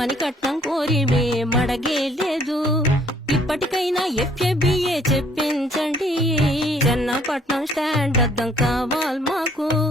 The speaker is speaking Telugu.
రమ్మని కట్నం కోరి మడగే లేదు. ఇప్పటికైనా FABA చెప్పించండి. చెన్నపట్నం స్టాండ్ అద్దం కావాలి మాకు.